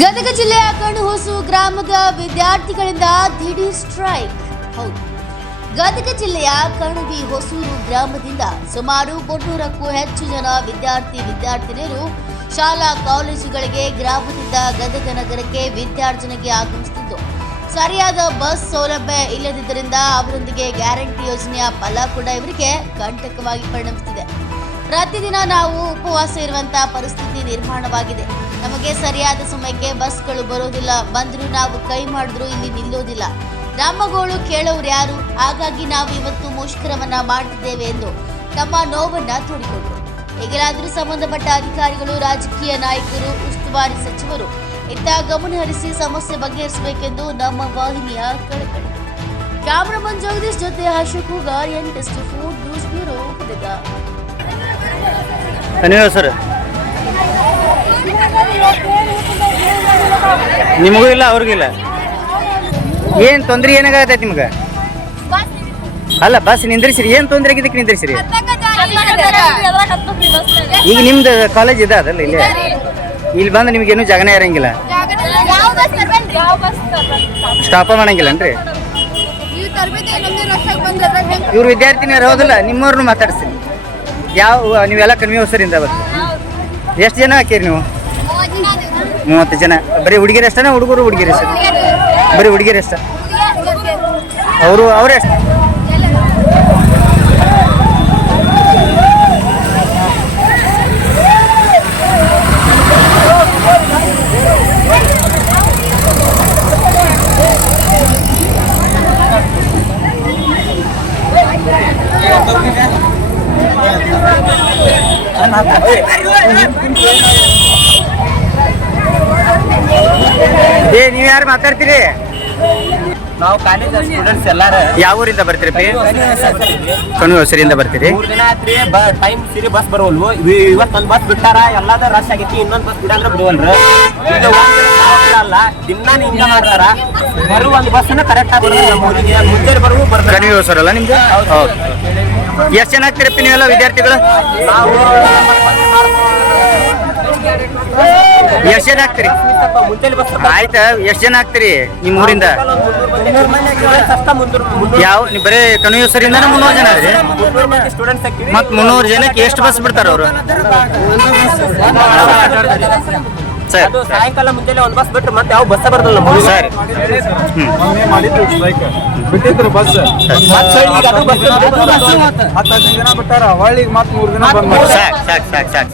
ಗದಗ ಜಿಲ್ಲೆಯ ಕಣುಹೊಸು ಗ್ರಾಮದ ವಿದ್ಯಾರ್ಥಿಗಳಿಂದ ದಿಢೀರ್ ಸ್ಟ್ರೈಕ್. ಹೌದು. ಗದಗ ಜಿಲ್ಲೆಯ ಕಣಬಿ ಹೊಸೂರು ಗ್ರಾಮದಿಂದ ಸುಮಾರು ಮುನ್ನೂರಕ್ಕೂ ಹೆಚ್ಚು ಜನ ವಿದ್ಯಾರ್ಥಿ ವಿದ್ಯಾರ್ಥಿನಿಯರು ಶಾಲಾ ಕಾಲೇಜುಗಳಿಗೆ ಗ್ರಾಮದಿಂದ ಗದಗ ನಗರಕ್ಕೆ ವಿದ್ಯಾರ್ಜನೆಗೆ ಆಗಮಿಸುತ್ತಿದ್ದು, ಸರಿಯಾದ ಬಸ್ ಸೌಲಭ್ಯ ಇಲ್ಲದಿದ್ದರಿಂದ ಅವರೊಂದಿಗೆ ಗ್ಯಾರಂಟಿ ಯೋಜನೆಯ ಫಲ ಕೂಡ ಇವರಿಗೆ ಕಂಟಕವಾಗಿ ಪರಿಣಮಿಸುತ್ತಿದೆ. ಪ್ರತಿದಿನ ನಾವು ಉಪವಾಸ ಇರುವಂತಹ ಪರಿಸ್ಥಿತಿ ನಿರ್ಮಾಣವಾಗಿದೆ. ನಮಗೆ ಸರಿಯಾದ ಸಮಯಕ್ಕೆ ಬಸ್ಗಳು ಬರೋದಿಲ್ಲ ಬಂದರೂ ನಾವು ಕೈ ಮಾಡಿದ್ರು ಇಲ್ಲಿ ನಿಲ್ಲೋದಿಲ್ಲ ನಮ್ಮಗೋಳು ಕೇಳೋರು ಯಾರು? ಹಾಗಾಗಿ ನಾವು ಇವತ್ತು ಮುಷ್ಕರವನ್ನ ಮಾಡ್ತಿದ್ದೇವೆ ಎಂದು ತಮ್ಮ ನೋವನ್ನ ತೋಡಿಕೊಂಡರು. ಈಗಲಾದರೂ ಸಂಬಂಧಪಟ್ಟ ಅಧಿಕಾರಿಗಳು, ರಾಜಕೀಯ ನಾಯಕರು, ಉಸ್ತುವಾರಿ ಸಚಿವರು ಇತ್ತ ಗಮನ ಹರಿಸಿ ಸಮಸ್ಯೆ ಬಗೆಹರಿಸಬೇಕೆಂದು ನಮ್ಮ ವಾಹಿನಿಯ ಕಳಕಳಿ. ಕ್ಯಾಮ್ರಾಮನ್ ಜಗದೀಶ್ ಜೊತೆ ಅಶೋಕ್ ಎಂಟೆಸ್ಟ್ ಎನ್ ಟೆಸ್ಟ್ ಫುಡ್ ನ್ಯೂಸ್ ಬ್ಯೂರೋ ಗದಗ ನೀವು ಸರ್ ನಿಮಗೂ ಇಲ್ಲ ಅವ್ರಿಗಿಲ್ಲ ಏನು ತೊಂದರೆ ಏನಾಗತೈತಿ ನಿಮ್ಗೆ? ಅಲ್ಲ ಬಸ್ ನಿಂದ್ರಿಸಿರಿ. ಏನು ತೊಂದರೆ ಆಗಿದ್ದಕ್ಕೆ ನಿಂದ್ರಿಸಿರಿ? ಈಗ ನಿಮ್ದು ಕಾಲೇಜ್ ಇದೆ ಅದಲ್ಲ ಇಲ್ಲಿ? ಇಲ್ಲಿ ಬಂದು ನಿಮ್ಗೇನು ಜಾಗನೇ ಇರಂಗಿಲ್ಲ. ಸ್ಟಾಪ ಮಾಡಂಗಿಲ್ಲನ್ರಿ ಇವ್ರು ವಿದ್ಯಾರ್ಥಿನಿಯರು ಹೌದಲ್ಲ ನಿಮ್ಮವ್ರನ್ನು ಮಾತಾಡಿಸ್ತೀನಿ. ಯಾವ ನೀವೆಲ್ಲ ಕಡಿಮೆ ಹೊಸರಿಂದ ಬರ್ತೀರಿ? ಎಷ್ಟು ಜನ ಹಾಕಿರಿ ನೀವು? ಮೂವತ್ತು ಜನ. ಬರೀ ಹುಡುಗಿರು ಎಷ್ಟನ ಹುಡುಗರು ಹುಡುಗಿರು ಎಷ್ಟು ಬರೀ ಹುಡುಗಿರು. ಎಷ್ಟ ಅವರು ಅವ್ರು ಎಷ್ಟು ಏ ನೀವು ಯಾರು ಮಾತಾಡ್ತೀರಿ? ನಾವು ಕಾಲೇಜ್ ಸ್ಟೂಡೆಂಟ್ಸ್ ಎಲ್ಲಾರು. ಯಾವ ಊರಿಂದ ಬರ್ತೀರಿ ಕಣ್ಣು ಹೊಸರಿಂದ ಬರ್ತೀರಿ. ಮೂರು ದಿನ ಆತ್ರಿ ಟೈಮ್ ಸಿರಿ ಬಸ್ ಬರೋಲ್ವು ಇವತ್ ಒಂದ್ ಬಸ್ ಬಿಟ್ಟಾರ ಎಲ್ಲಾದ ರಶ್ ಆಗೈತಿ ಇನ್ನೊಂದ್ ಬಸ್ ಬಿಡಂದ್ರೆ ಬಿಡುವಲ್ರ. ಈಗ ಅಲ್ಲ ದಿನ ಹಿಂಗ ಮಾಡ್ತಾರ. ಬರುವ ಒಂದು ಬಸ್ ಕರೆಕ್ಟ್ ಆಗಿ ಬರೋದು ನಮ್ಮ ಊರಿಗೆ ಮುಂಚೆ ಬರುವ ಬರ್ತಾರೆ. ನಿಮ್ದು? ಹೌದು. ಎಷ್ಟು ಜನ ಆಗ್ತಿರಪ್ಪ ನೀವೆಲ್ಲ ವಿದ್ಯಾರ್ಥಿಗಳು? ಎಷ್ಟು ಜನ ಆಗ್ತೀರಿ? ಆಯ್ತಾ, ಎಷ್ಟು ಜನ ಆಗ್ತೀರಿ ನಿಮ್ಮ ಊರಿಂದ? ಯಾವ, ನೀವು ಬರೀ ಕಣಿವೆ ಹೊಸರಿಂದ ಮುನ್ನೂರು ಜನ ರೀ ಮತ್ತೆ ಮುನ್ನೂರು ಜನಕ್ಕೆ ಎಷ್ಟು ಬಸ್ ಬಿಡ್ತಾರ ಅವರು? ಸರ್. ಅದು ಸಾಯಂಕಾಲ ಮುಂಜಾನೆ ಒಂದ್ ಬಸ್ ಬಿಟ್ಟು ಮತ್ತೆ ಯಾವ ಬಸ್ ಬರ್ತಲ್ಲ ಸರ್ ಊರಿಗೆ. ಸರಿ. ಮೊನ್ನೆ ಮಾಡಿದ್ರು ಸ್ಟ್ರೈಕ್ ಬಿಟ್ಟಿದ್ರು ಬಸ್. ಹತ್ತು ಹದಿನೈದು ಜನ ಬಿಟ್ಟಾರ. ಹೊಳ್ಳಿಗೆ ಮತ್ತೆ ಮೂರು ದಿನ ಬಂದ್